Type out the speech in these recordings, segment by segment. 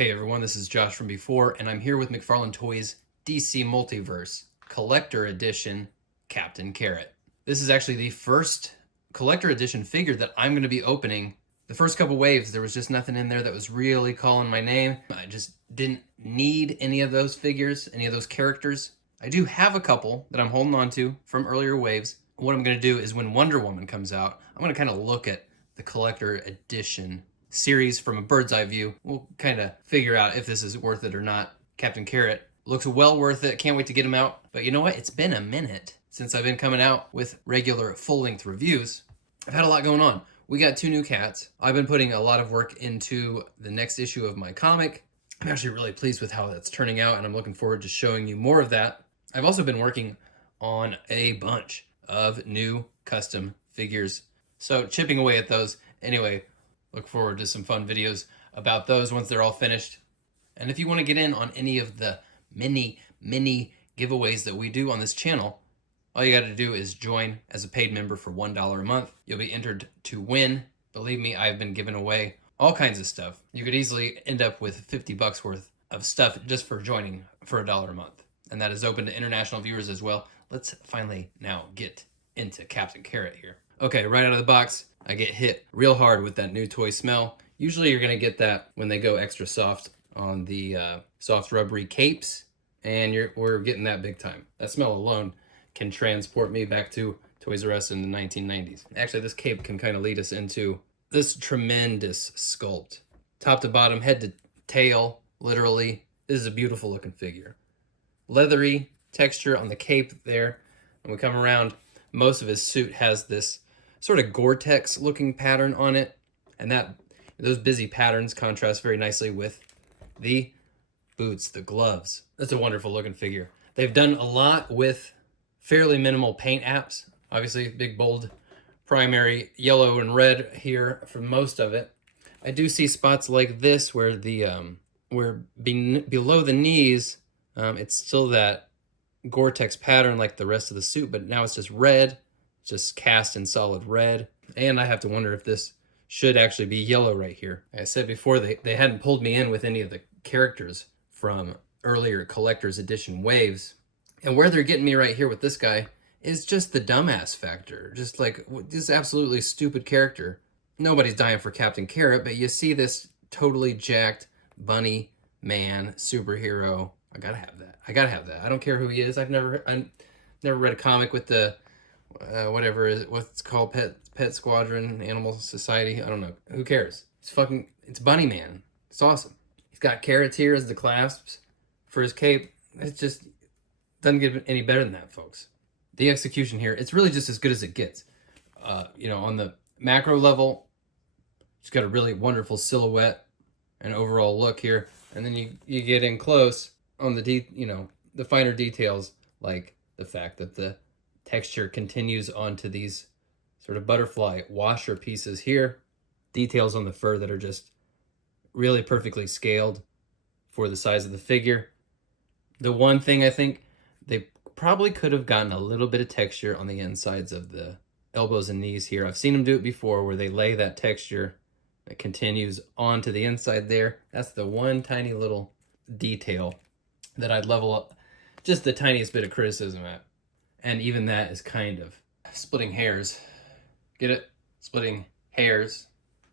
Hey everyone, this is Josh from before, and I'm here with McFarlane Toys DC Multiverse Collector Edition Captain Carrot. This is actually the first Collector Edition figure that I'm going to be opening. The first couple waves, there was just nothing in there that was really calling my name. I just didn't need any of those figures, any of those characters. I do have a couple that I'm holding on to from earlier waves. What I'm going to do is when Wonder Woman comes out, I'm going to kind of look at the Collector Edition series from a bird's eye view. We'll kind of figure out if this is worth it or not. Captain Carrot looks well worth it. Can't wait to get him out. But you know what? It's been a minute since I've been coming out with regular full-length reviews. I've had a lot going on. We got 2 new cats. I've been putting a lot of work into the next issue of my comic. I'm actually really pleased with how that's turning out, and I'm looking forward to showing you more of that. I've also been working on a bunch of new custom figures, so chipping away at those. Anyway, look forward to some fun videos about those once they're all finished. And if you want to get in on any of the many giveaways that we do on this channel, all you got to do is join as a paid member for $1 a month. You'll be entered to win. Believe me, I've been giving away all kinds of stuff. You could easily end up with 50 bucks worth of stuff just for joining for $1 a month. And that is open to international viewers as well. Let's finally now get into Captain Carrot here. Okay, right out of the box, I get hit real hard with that new toy smell. Usually you're gonna get that when they go extra soft on the soft rubbery capes, and we're getting that big time. That smell alone can transport me back to Toys R Us in the 1990s. Actually, this cape can kind of lead us into this tremendous sculpt. Top to bottom, head to tail, literally. This is a beautiful looking figure. Leathery texture on the cape there. When we come around, most of his suit has this sort of Gore-Tex looking pattern on it, and those busy patterns contrast very nicely with the boots, the gloves. That's a wonderful looking figure. They've done a lot with fairly minimal paint apps. Obviously, big bold primary yellow and red here for most of it. I do see spots like this where below the knees, it's still that Gore-Tex pattern like the rest of the suit, but now it's just red, just cast in solid red. And I have to wonder if this should actually be yellow right here. Like I said before, they hadn't pulled me in with any of the characters from earlier collector's edition waves. And where they're getting me right here with this guy is just the dumbass factor. Just like this absolutely stupid character. Nobody's dying for Captain Carrot, but you see this totally jacked bunny man superhero. I gotta have that. I gotta have that. I don't care who he is. I've never read a comic with the what's it called, Pet Squadron, Animal Society. I don't know. Who cares? It's Bunny Man. It's awesome. He's got carrots here as the clasps for his cape. It just doesn't get any better than that, folks. The execution here, it's really just as good as it gets. On the macro level, it's got a really wonderful silhouette and overall look here. And then you get in close on the finer details, like the fact that the texture continues onto these sort of butterfly washer pieces here. Details on the fur that are just really perfectly scaled for the size of the figure. The one thing I think they probably could have gotten a little bit of texture on the insides of the elbows and knees here. I've seen them do it before where they lay that texture that continues onto the inside there. That's the one tiny little detail that I'd level up just the tiniest bit of criticism at. And even that is kind of splitting hairs. Get it? Splitting hairs.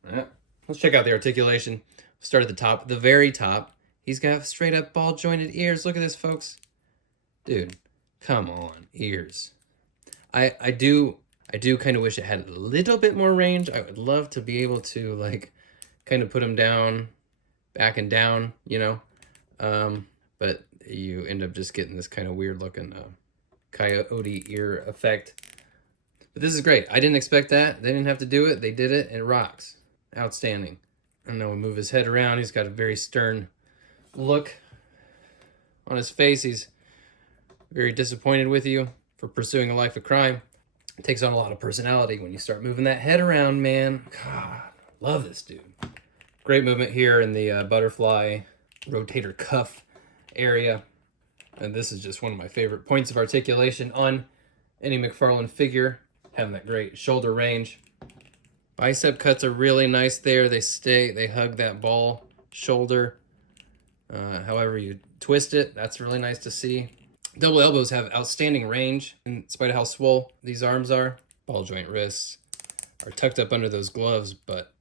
Yeah. Let's check out the articulation. Start at the top, the very top. He's got straight up ball jointed ears. Look at this, folks. Dude, come on, ears. I do kind of wish it had a little bit more range. I would love to be able to like kind of put him down, back and down, but you end up just getting this kind of weird looking coyote ear effect. But this is great. I didn't expect that. They didn't have to do it. They did it. It rocks. Outstanding. I don't know, we'll move his head around. He's got a very stern look on his face. He's very disappointed with you for pursuing a life of crime. It takes on a lot of personality when you start moving that head around, man. God, love this dude. Great movement here in the butterfly rotator cuff area. And this is just one of my favorite points of articulation on any McFarlane figure, having that great shoulder range. Bicep cuts are really nice there. They hug that ball shoulder. However you twist it, that's really nice to see. Double elbows have outstanding range in spite of how swole these arms are. Ball joint wrists are tucked up under those gloves, but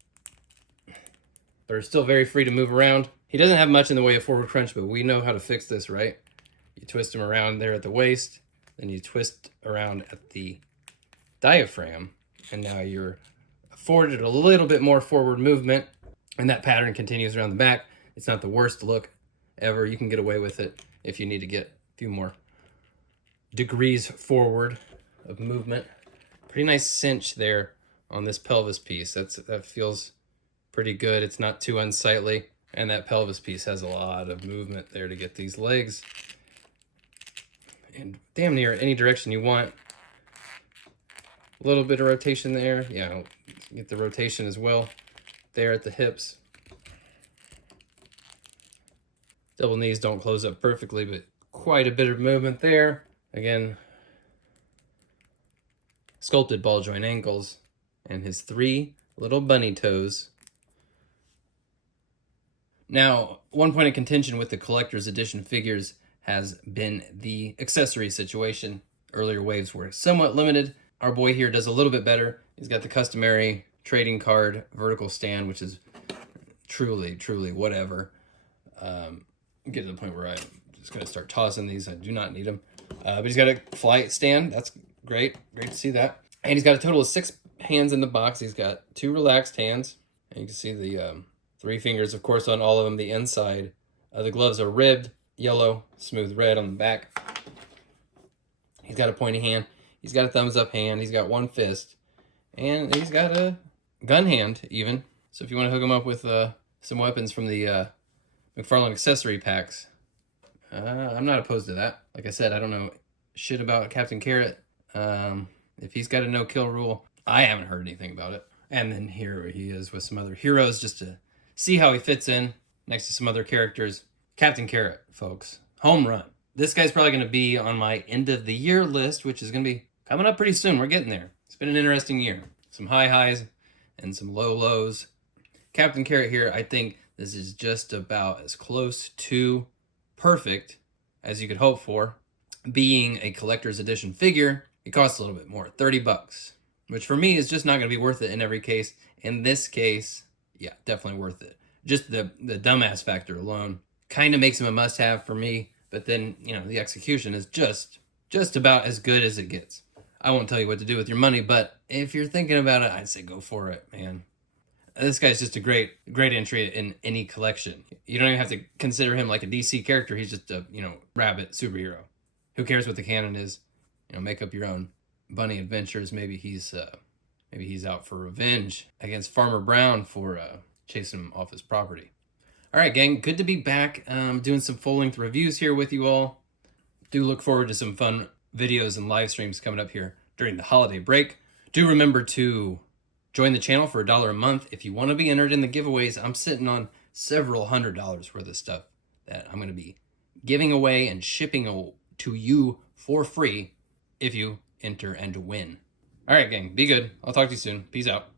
they're still very free to move around. He doesn't have much in the way of forward crunch, but we know how to fix this, right? You twist him around there at the waist, then you twist around at the diaphragm, and now you're afforded a little bit more forward movement, and that pattern continues around the back. It's not the worst look ever. You can get away with it if you need to get a few more degrees forward of movement. Pretty nice cinch there on this pelvis piece. That feels pretty good. It's not too unsightly, and that pelvis piece has a lot of movement there to get these legs in damn near any direction you want. A little bit of rotation there. Yeah, get the rotation as well there at the hips. Double knees don't close up perfectly, but quite a bit of movement there. Again, sculpted ball joint ankles and his 3 little bunny toes. Now, one point of contention with the collector's edition figures has been the accessory situation. Earlier waves were somewhat limited. Our boy here does a little bit better. He's got the customary trading card vertical stand, which is truly whatever. Get to the point where I'm just going to start tossing these. I do not need them. But he's got a flight stand. That's great. Great to see that. And he's got a total of 6 hands in the box. He's got 2 relaxed hands. And you can see the 3 fingers, of course, on all of them. The inside the gloves are ribbed, yellow, smooth red on the back. He's got a pointy hand. He's got a thumbs up hand. He's got 1 fist. And he's got a gun hand, even. So if you want to hook him up with some weapons from the McFarlane accessory packs, I'm not opposed to that. Like I said, I don't know shit about Captain Carrot. If he's got a no-kill rule, I haven't heard anything about it. And then here he is with some other heroes just to see how he fits in next to some other characters. Captain Carrot, folks. Home run. This guy's probably going to be on my end of the year list, which is going to be coming up pretty soon. We're getting there. It's been an interesting year. Some high highs and some low lows. Captain Carrot here, I think this is just about as close to perfect as you could hope for. Being a collector's edition figure, it costs a little bit more, 30 bucks, which for me is just not going to be worth it in every case. In this case, yeah, definitely worth it. Just the dumbass factor alone kind of makes him a must-have for me, but then, you know, the execution is just about as good as it gets. I won't tell you what to do with your money, but if you're thinking about it, I'd say go for it, man. This guy's just a great entry in any collection. You don't even have to consider him like a DC character. He's just a, rabbit superhero. Who cares what the canon is? Make up your own bunny adventures. Maybe he's out for revenge against Farmer Brown for chasing him off his property. All right, gang, good to be back doing some full-length reviews here with you all. Do look forward to some fun videos and live streams coming up here during the holiday break. Do remember to join the channel for $1 a month. If you want to be entered in the giveaways, I'm sitting on several $100s worth of stuff that I'm going to be giving away and shipping to you for free if you enter and win. All right, gang, be good. I'll talk to you soon. Peace out.